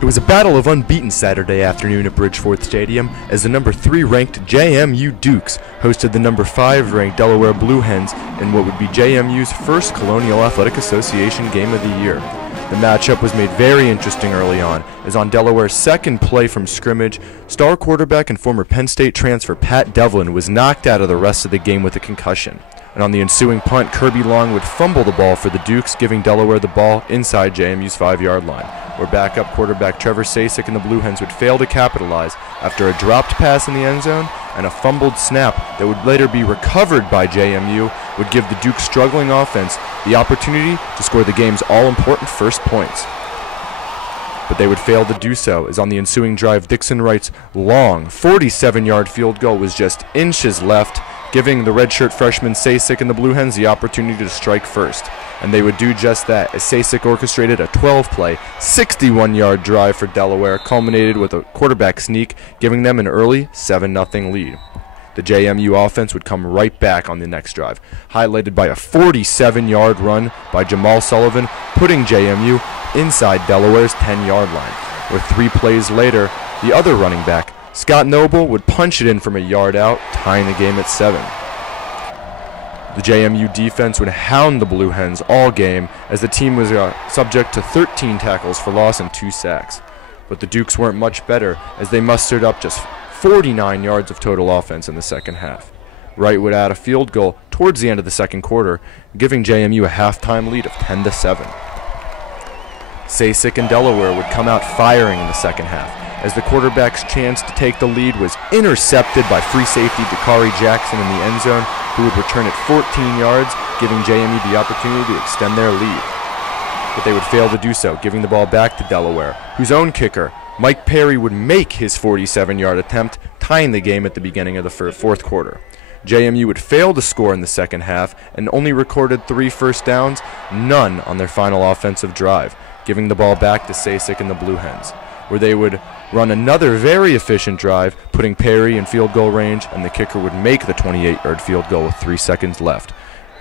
It was a battle of unbeaten Saturday afternoon at Bridgeforth Stadium as the number 3 ranked JMU Dukes hosted the number 5 ranked Delaware Blue Hens in what would be JMU's first Colonial Athletic Association game of the year. The matchup was made very interesting early on, as on Delaware's second play from scrimmage, star quarterback and former Penn State transfer Pat Devlin was knocked out of the rest of the game with a concussion. And on the ensuing punt, Kirby Long would fumble the ball for the Dukes, giving Delaware the ball inside JMU's 5-yard line, where backup quarterback Trevor Sasek and the Blue Hens would fail to capitalize after a dropped pass in the end zone and a fumbled snap that would later be recovered by JMU would give the Dukes' struggling offense the opportunity to score the game's all-important first points. But they would fail to do so, as on the ensuing drive, Dixon Wright's long 47-yard field goal was just inches left, giving the redshirt freshman Sasek and the Blue Hens the opportunity to strike first. And they would do just that, as Sasek orchestrated a 12-play, 61-yard drive for Delaware, culminated with a quarterback sneak, giving them an early 7-0 lead. The JMU offense would come right back on the next drive, highlighted by a 47-yard run by Jamal Sullivan, putting JMU inside Delaware's 10-yard line, where 3 plays later, the other running back, Scott Noble, would punch it in from a yard out, tying the game at 7. The JMU defense would hound the Blue Hens all game, as the team was subject to 13 tackles for loss and 2 sacks. But the Dukes weren't much better, as they mustered up just 49 yards of total offense in the second half. Wright would add a field goal towards the end of the second quarter, giving JMU a halftime lead of 10-7. Sasek and Delaware would come out firing in the second half, as the quarterback's chance to take the lead was intercepted by free safety Dakari Jackson in the end zone, who would return it 14 yards, giving JMU the opportunity to extend their lead. But they would fail to do so, giving the ball back to Delaware, whose own kicker, Mike Perry, would make his 47-yard attempt, tying the game at the beginning of the fourth quarter. JMU would fail to score in the second half and only recorded 3 first downs, none on their final offensive drive, giving the ball back to Sasek and the Blue Hens, where they would run another very efficient drive, putting Perry in field goal range, and the kicker would make the 28-yard field goal with 3 seconds left,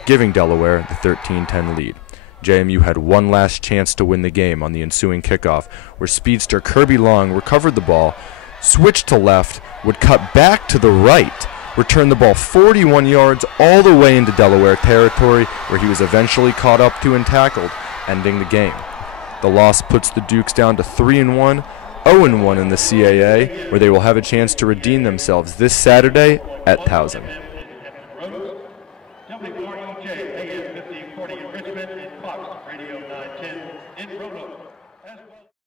giving Delaware the 13-10 lead. JMU had one last chance to win the game on the ensuing kickoff, where speedster Kirby Long recovered the ball, switched to left, would cut back to the right, return the ball 41 yards all the way into Delaware territory, where he was eventually caught up to and tackled, ending the game. The loss puts the Dukes down to 3-1, 0-1 in the CAA, where they will have a chance to redeem themselves this Saturday at Towson.